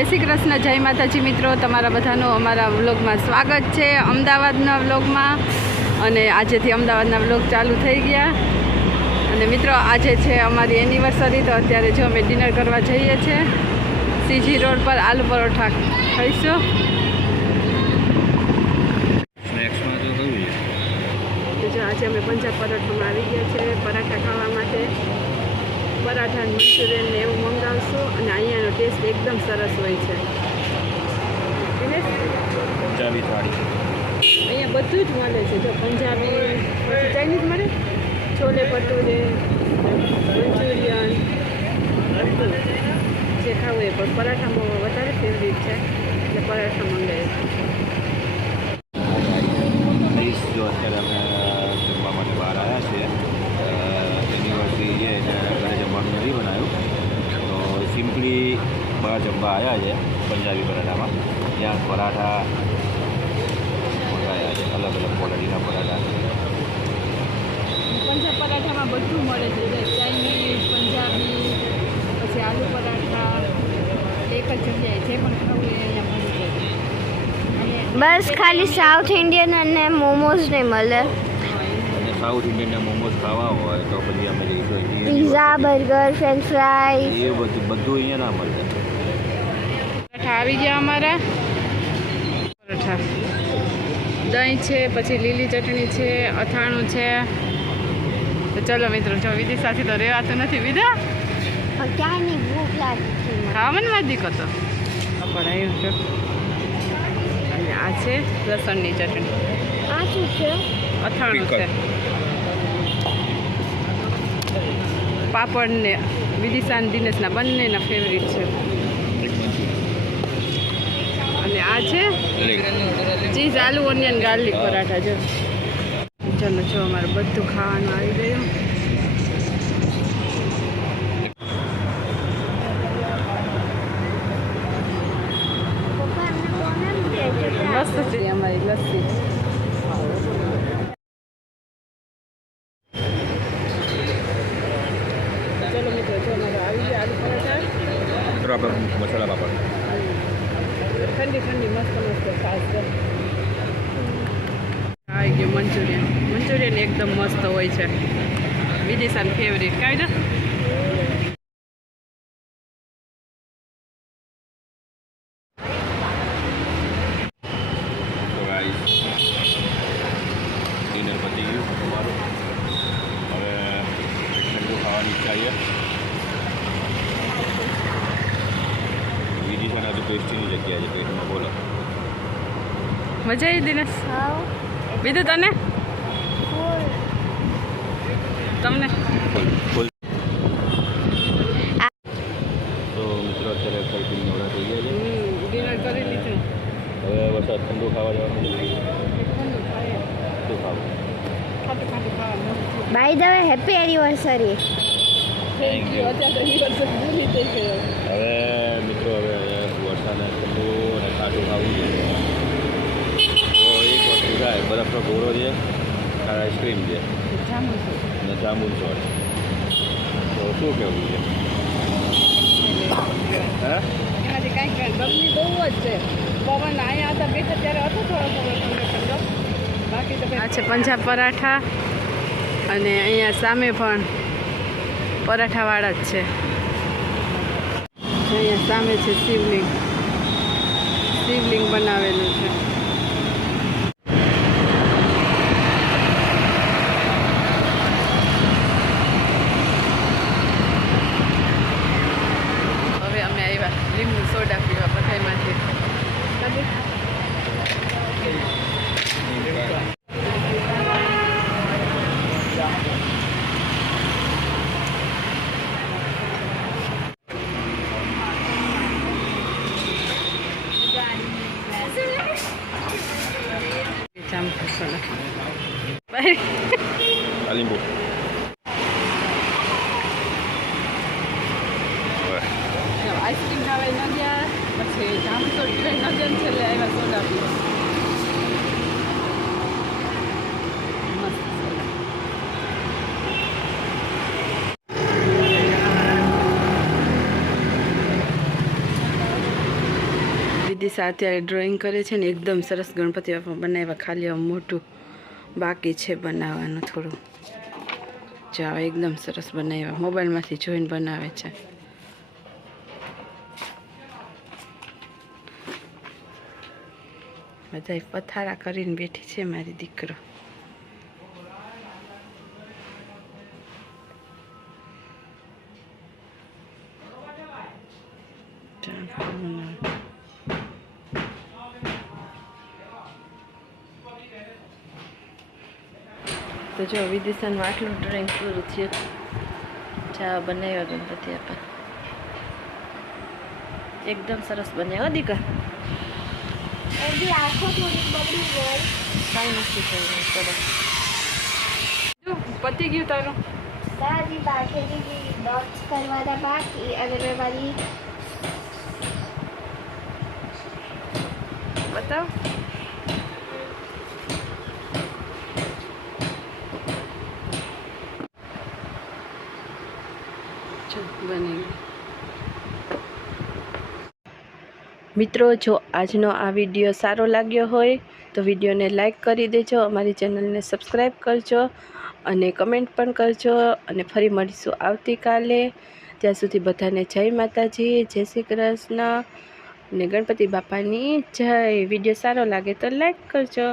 જય શ્રી કૃષ્ણ જય માતાજી મિત્રો. તમારા બધાનું અમારા વ્લોગમાં સ્વાગત છે અમદાવાદના વ્લોગમાં. અને આજેથી અમદાવાદના વ્લોગ ચાલુ થઈ ગયા. અને મિત્રો આજે છે અમારી એનિવર્સરી તો અત્યારે જો અમે ડિનર કરવા જઈએ છીએ સીજી રોડ પર આલુ પરોઠા ખાઈશું. આજે અમે પંજાબ પરોઠામાં આવી ગયા છે પરાઠા ખાવા માટે. પરાઠા મંચુરિયન ને એવું મંગાવશો અને અહીંયાનો ટેસ્ટ એકદમ સરસ હોય છે? અહીંયા બધું જ મળે છે. જો પંજાબી ચાઇનીઝ મળે? છોલે ભટુરે મંચુરિયન. જે ખાવું એ પણ પરાઠામાં વધારે ફેવરિટ છે. એટલે પરાઠા મંગાવીએ પ્લીઝ જો અત્યારે અમે જમવા માટે બહાર આવ્યા છીએ યુનિવર્સિટી છે એટલે ઘરે જમવાનું નથી બનાવ્યું તો સિમ્પલી બહાર આવ્યા છે પંજાબી પરાઠામાં. ત્યાં પરાઠા મંગાવ્યા છે અલગ અલગ ક્વોલિટીના પરાઠા. પંજાબ પરાઠામાં બધું મળે છે. જે ચાઇનીઝ પંજાબી પછી આલુ પરાઠા એક જ જગ્યાએ જે પણ ખાવું એ અહીંયા મળી જાય. બસ ખાલી સાઉથ ઇન્ડિયન અને મોમોઝ નહીં મળે. અને સાઉથ ઇન્ડિયનના મોમોઝ ખાવા હોય તો પછી અમે જઈશું. પિઝા બર્ગર ફ્રેન્ચ ફ્રાઈઝ એ બધું બધું અહીંયા ના મળે. પરાઠા આવી ગયા અમારા. પરોઠા. દહીં છે પછી લીલી ચટણી છે અથાણું છે. તો ચલો મિત્રો જો વિદિશાથી તો રહેવાતું નથી. વિદા? ખાવા ભૂખ લાગી છે મને. વાત દીકો તો. પડાયું છે. અને આ છે લસણની ચટણી. આ શું છે? અથાણું છે. પાપડ ને વિદિશા અને દિનેશના બંનેના ફેવરિટ છે. અને આ છે? Cheese aloo onion garlic paratha જો ચલો જો અમારે બધું ખાવાનું આવી ગયું. છે? મસ્ત છે. અમારી લસ્સી. ચલો મિત્રો જો અમારે આવી ગયા આલુ પરાઠા. મસાલા પાપડ. ઠંડી ઠંડી મસ્ત મસ્ત ખાસ છે. આવી ગયું મંચુરિયન. મંચુરિયન એકદમ મસ્ત હોય છે. વિદેશાન ફેવરિટ કાંઈ ને ડિનર પતી ગયું. તમારું હવે ઠંડુ ખાવાની ઈચ્છા છે બીજી છે ને હજુ ટેસ્ટીની જગ્યા છે પેટમાં બોલો. મજા આવી દિનેશ. બીજું તને? તમને? તો મિત્રો અત્યારે ખાઈ નવરા થઈ ગયા છે. ડિનર કરી લીધું. હવે વરસાદ ઠંડુ ખાવા જવાનું શું ખાવું? ખાતું ખાતું ખાવાનું. By the happy anniversary thank you અત્યારે તો દિવસ ભૂલી થઈ ગયો હવે મિત્રો હવે વરસાદને ઠંડુ અને ખાટું ખાવું છે તો એક વસ્તુ થાય બરફનો ઘોડો છે અને આઈસ્ક્રીમ છે જામુન છે અને જામુન તો શું કહેવું છે હે એમાંથી કાંઈક કાંઈક ગરમી બહુ જ છે પવન અહીંયા હતા બેઠા ત્યારે હતો થોડો થોડો બાકી તો આ છે પંજાબ પરાઠા અને અહીંયા સામે પણ પરાઠાવાળા જ છે અહીંયા સામે છે શિવલિંગ શિવલિંગ બનાવેલું છે sana. Bye. Alimbo. વિદિશા અત્યારે ડ્રોઈંગ કરે છે ને, એકદમ સરસ ગણપતિ બાપા બનાવ્યા, ખાલી મોટું બાકી છે બનાવવાનું થોડું. જાઓ એકદમ સરસ બનાવ્યા, મોબાઈલમાંથી જોઈને બનાવે છે. બધાય પથારા કરીને બેઠી છે મારી દીકરો. તો જો વિદિશાનું આટલું ડ્રોઈંગ પૂરું થયું. ચા બનાવ્યો ગણપતિ આપા એકદમ સરસ બન્યા હો દીકરા. એની આંખો થોડી બગડી ગઈ. કાંઈ નથી થયું જો પતી ગયું તારું. દાદી બાકીની ડોટ્સ કરવાના બાકી અને મેં મારી બતાવ. મિત્રો, જો આજનો આ વીડિયો સારો લાગ્યો હોય, તો વિડીયોને લાઈક કરી દેજો, અમારી ચેનલને સબસ્ક્રાઈબ કરજો અને કમેન્ટ પણ કરજો અને ફરી મળીશું આવતીકાલે. ત્યાં સુધી બધાને જય માતાજી, જય શ્રી કૃષ્ણ અને ગણપતિ બાપાની જય. વીડિયો સારો લાગે તો લાઈક કરજો.